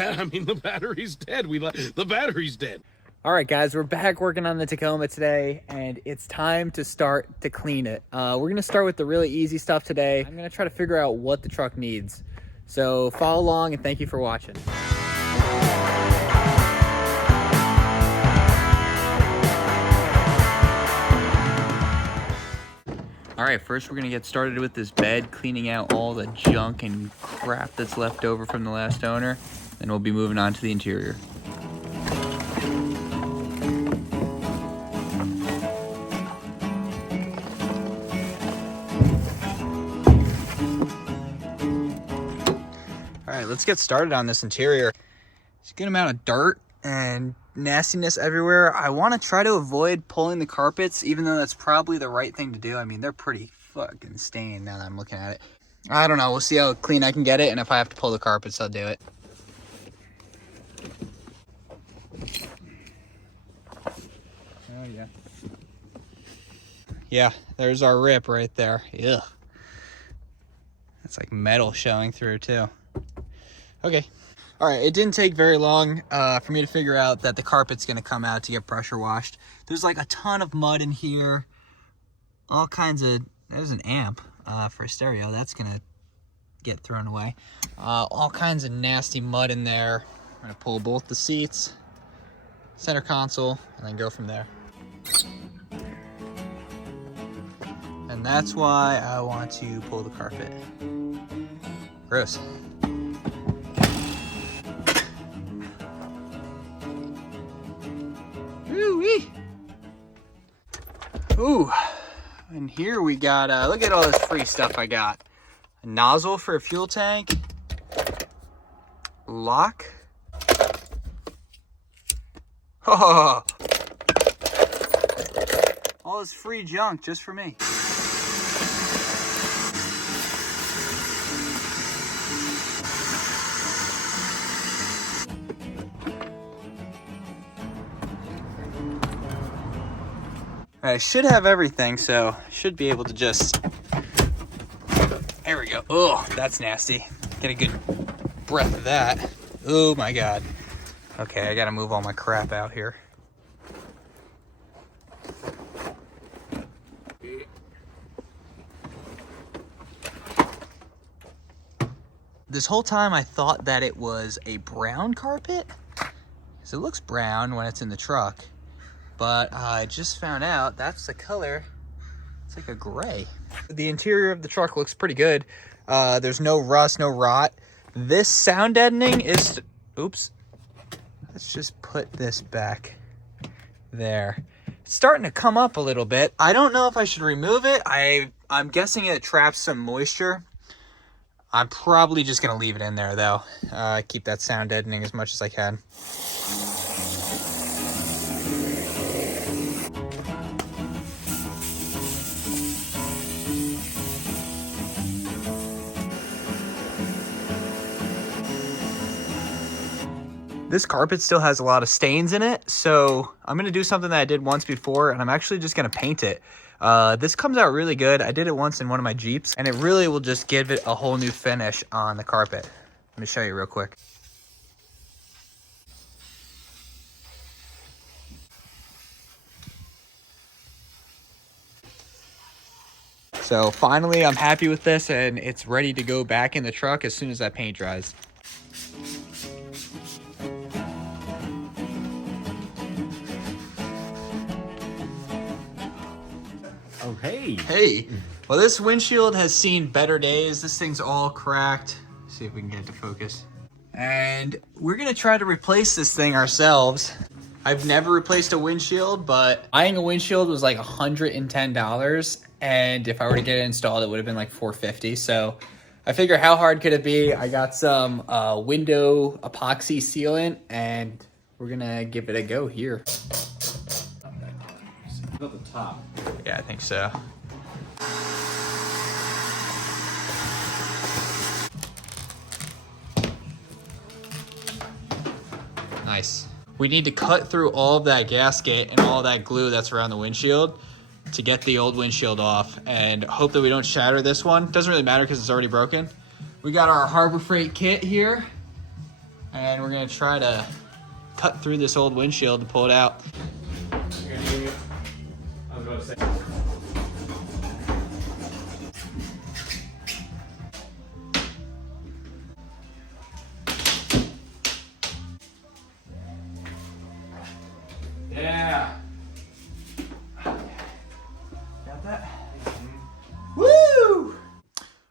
I mean, the battery's dead. The battery's dead. All right, guys, we're back working on the Tacoma today, and it's time to start to clean it. We're going to start with the really easy stuff today. I'm going to try to figure out what the truck needs. So follow along, and thank you for watching. All right, first we're gonna get started with this bed, cleaning out all the junk and crap that's left over from the last owner. Then we'll be moving on to the interior. All right, let's get started on this interior. There's a good amount of dirt and nastiness everywhere. I want to try to avoid pulling the carpets, even though that's probably the right thing to do. I mean, they're pretty fucking stained now that I'm looking at it. I don't know. We'll see how clean I can get it, and if I have to pull the carpets, I'll do it. Oh, yeah. Yeah, there's our rip right there. Ugh. It's like metal showing through, too. Okay. All right, it didn't take very long for me to figure out that the carpet's gonna come out to get pressure washed. There's like a ton of mud in here. All kinds of, there's an amp for a stereo. That's gonna get thrown away. All kinds of nasty mud in there. I'm gonna pull both the seats, center console, and then go from there. And that's why I want to pull the carpet. Gross. Ooh-wee. Ooh, and here we got, look at all this free stuff I got. A nozzle for a fuel tank, lock. Oh, all this free junk just for me. I should have everything, so should be able to just, there we go. Oh, that's nasty. Get a good breath of that. Oh my God. Okay, I gotta move all my crap out here. This whole time I thought that it was a brown carpet, because it looks brown when it's in the truck. But I just found out that's the color. It's like a gray. The interior of the truck looks pretty good. There's no rust, no rot. This sound deadening is, oops. Let's just put this back there. It's starting to come up a little bit. I don't know if I should remove it. I'm guessing it traps some moisture. I'm probably just gonna leave it in there though. Keep that sound deadening as much as I can. This carpet still has a lot of stains in it, so I'm gonna do something that I did once before, and I'm actually just gonna paint it. This comes out really good. I did it once in one of my Jeeps, and it really will just give it a whole new finish on the carpet. Let me show you real quick. So finally, I'm happy with this, and it's ready to go back in the truck as soon as that paint dries. Oh, hey. Hey, well, this windshield has seen better days. This thing's all cracked. Let's see if we can get it to focus. And we're gonna try to replace this thing ourselves. I've never replaced a windshield, but buying a windshield was like $110. And if I were to get it installed, it would have been like $450. So I figure, how hard could it be? I got some window epoxy sealant, and we're gonna give it a go here. At the top. Yeah, I think so. Nice. We need to cut through all of that gasket and all that glue that's around the windshield to get the old windshield off, and hope that we don't shatter this one. Doesn't really matter because it's already broken. We got our Harbor Freight kit here. and we're gonna try to cut through this old windshield to pull it out. I was about to say. Yeah. Got that? Woo!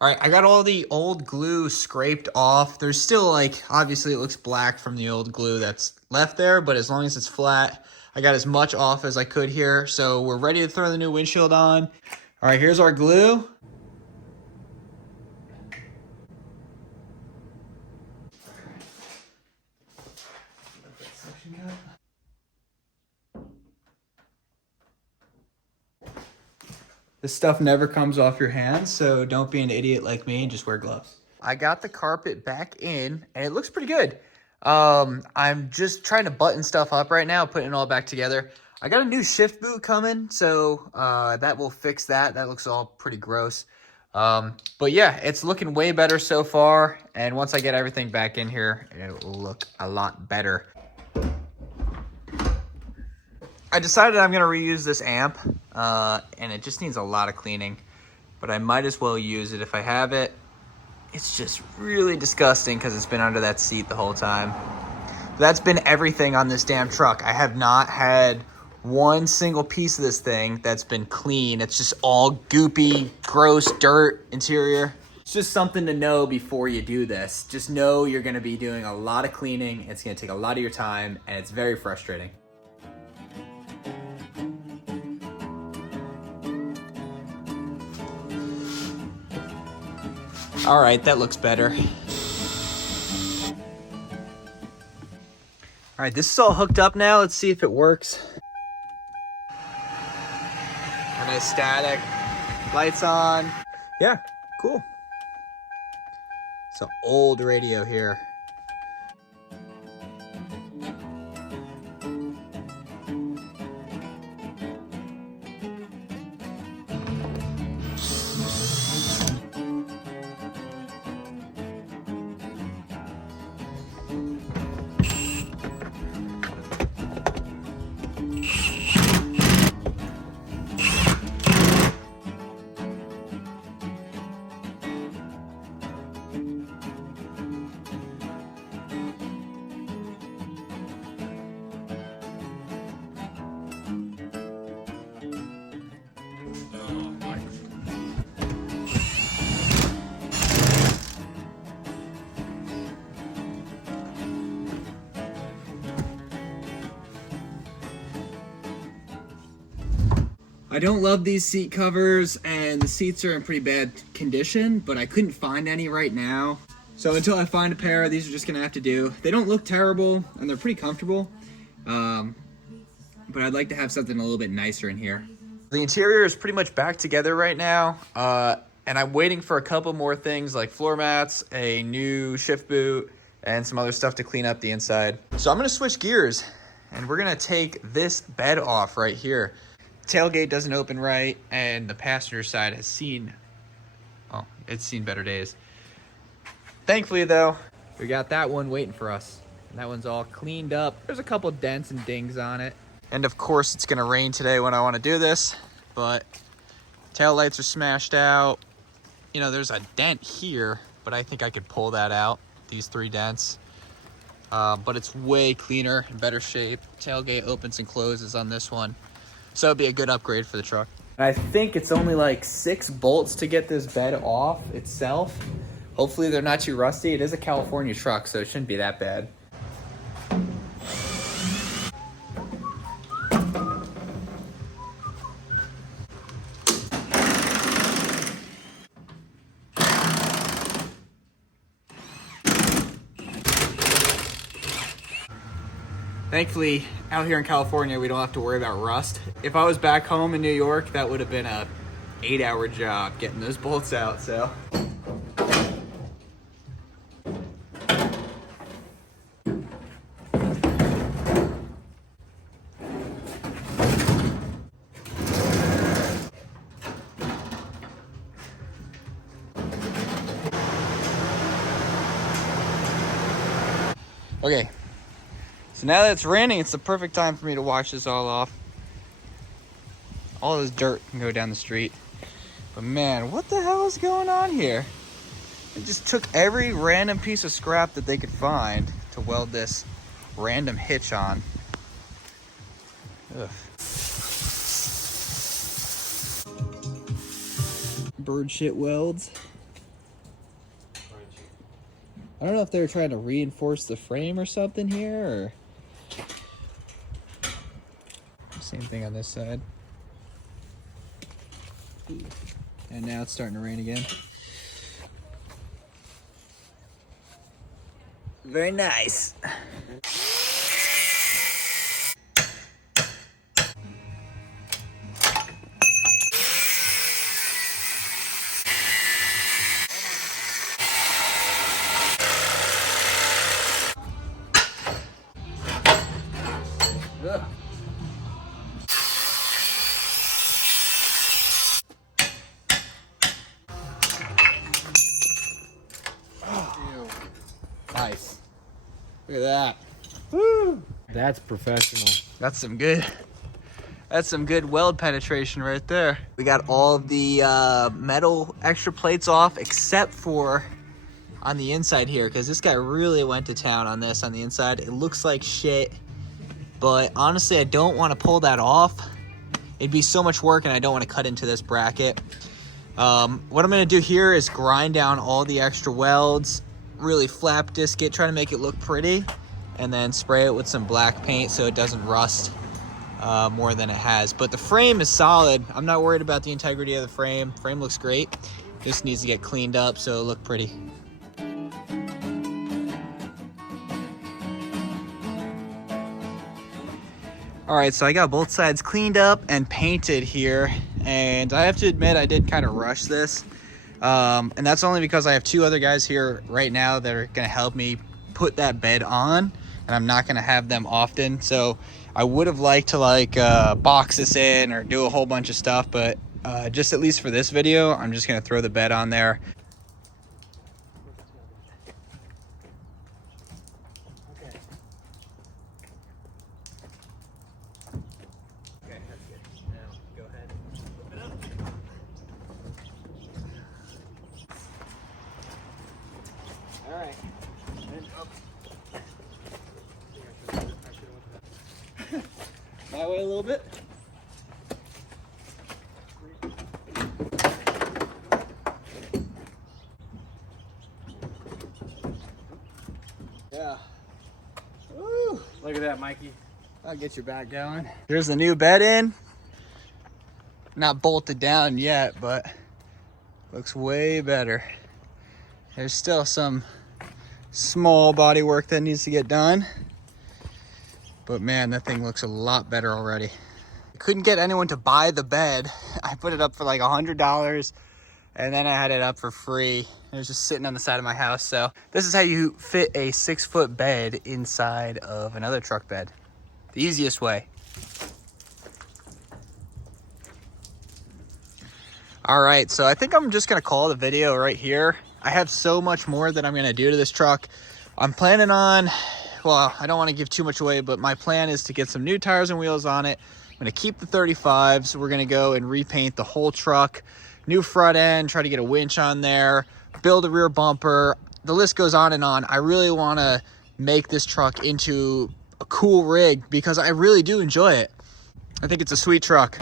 All right, I got all the old glue scraped off. There's still like, obviously it looks black from the old glue that's left there, but as long as it's flat, I got as much off as I could here. So we're ready to throw the new windshield on. All right, here's our glue. This stuff never comes off your hands, so don't be an idiot like me and just wear gloves. I got the carpet back in, and it looks pretty good. I'm just trying to button stuff up right now, putting it all back together. I got a new shift boot coming, so that will fix that. That looks all pretty gross. But yeah, it's looking way better so far, and once I get everything back in here, it will look a lot better. I decided I'm gonna reuse this amp, and it just needs a lot of cleaning, but I might as well use it if I have it. It's just really disgusting because it's been under that seat the whole time. That's been everything on this damn truck. I have not had one single piece of this thing that's been clean. It's just all goopy, gross dirt interior. It's just something to know before you do this. Just know you're gonna be doing a lot of cleaning. It's gonna take a lot of your time, and it's very frustrating. All right, that looks better. All right, this is all hooked up now. Let's see if it works. Nice static. Lights on. Yeah, cool. It's an old radio here. I don't love these seat covers, and the seats are in pretty bad condition, but I couldn't find any right now. So until I find a pair, these are just gonna have to do. They don't look terrible, and they're pretty comfortable, but I'd like to have something a little bit nicer in here. The interior is pretty much back together right now, and I'm waiting for a couple more things like floor mats, a new shift boot, and some other stuff to clean up the inside. So I'm gonna switch gears, and we're gonna take this bed off right here. Tailgate doesn't open right, and the passenger side has seen, well, it's seen better days. Thankfully though, we got that one waiting for us. And that one's all cleaned up. There's a couple dents and dings on it. And of course it's gonna rain today when I wanna do this, but tail lights are smashed out. You know, there's a dent here, but I think I could pull that out, these 3 dents. But it's way cleaner, in better shape. Tailgate opens and closes on this one. So it'd be a good upgrade for the truck. I think it's only like 6 bolts to get this bed off itself. Hopefully they're not too rusty. It is a California truck, so it shouldn't be that bad. Thankfully, out here in California, we don't have to worry about rust. If I was back home in New York, that would have been a 8-hour job getting those bolts out, so. Okay, so now that it's raining, it's the perfect time for me to wash this all off. All this dirt can go down the street. But man, what the hell is going on here? They just took every random piece of scrap that they could find to weld this random hitch on. Ugh. Bird shit welds. I don't know if they were trying to reinforce the frame or something here, or... Same thing on this side. And now it's starting to rain again. Very nice. Ugh. Nice. Look at that. Woo! That's professional. That's some good weld penetration right there. We got all of the metal extra plates off except for on the inside here, because this guy really went to town on this on the inside. It looks like shit, but honestly, I don't want to pull that off. It'd be so much work and I don't want to cut into this bracket. What I'm going to do here is grind down all the extra welds, really flap disc it, try to make it look pretty, and then spray it with some black paint so it doesn't rust more than it has. But the frame is solid. I'm not worried about the integrity of the frame. Frame looks great. Just needs to get cleaned up so it'll look pretty. All right, so I got both sides cleaned up and painted here, and I have to admit I did kind of rush this. And that's only because I have two other guys here right now that are gonna help me put that bed on, and I'm not gonna have them often. So I would have liked to box this in or do a whole bunch of stuff, but just at least for this video, I'm just gonna throw the bed on there. Alright. That way a little bit. Yeah. Woo. Look at that, Mikey. I'll get your back going. Here's the new bed in. Not bolted down yet, but looks way better. There's still some small body work that needs to get done, but man, that thing looks a lot better already. I couldn't get anyone to buy the bed. I put it up for like $100, and then I had it up for free. It was just sitting on the side of my house. So this is how you fit a 6-foot bed inside of another truck bed. The easiest way. All right, so I think I'm just gonna call the video right here. I have so much more that I'm gonna do to this truck. I'm planning on, well, I don't wanna give too much away, but my plan is to get some new tires and wheels on it. I'm gonna keep the 35s. We're gonna go and repaint the whole truck. New front end, try to get a winch on there, build a rear bumper. The list goes on and on. I really wanna make this truck into a cool rig because I really do enjoy it. I think it's a sweet truck.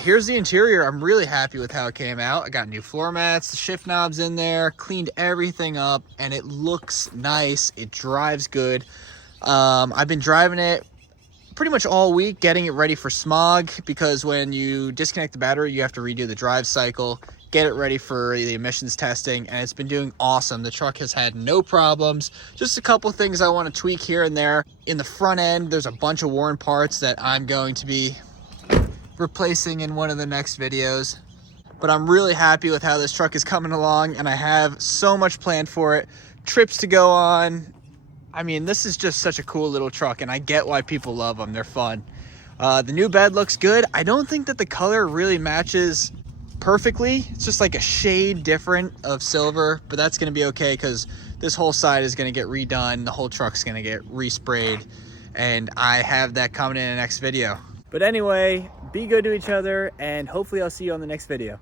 Here's the interior. I'm really happy with how it came out. I got new floor mats, the shift knobs in there, cleaned everything up, and it looks nice. It drives good. I've been driving it pretty much all week, getting it ready for smog, because when you disconnect the battery, you have to redo the drive cycle, get it ready for the emissions testing, and it's been doing awesome. The truck has had no problems. Just a couple things I want to tweak here and there. In the front end, there's a bunch of worn parts that I'm going to be replacing in one of the next videos, but I'm really happy with how this truck is coming along, and I have so much planned for it. Trips to go on. I mean, this is just such a cool little truck, and I get why people love them. They're fun. The new bed looks good. I don't think that the color really matches perfectly. It's just like a shade different of silver, but that's gonna be okay because this whole side is gonna get redone. The whole truck's gonna get resprayed, and I have that coming in the next video. But anyway, be good to each other, and hopefully I'll see you on the next video.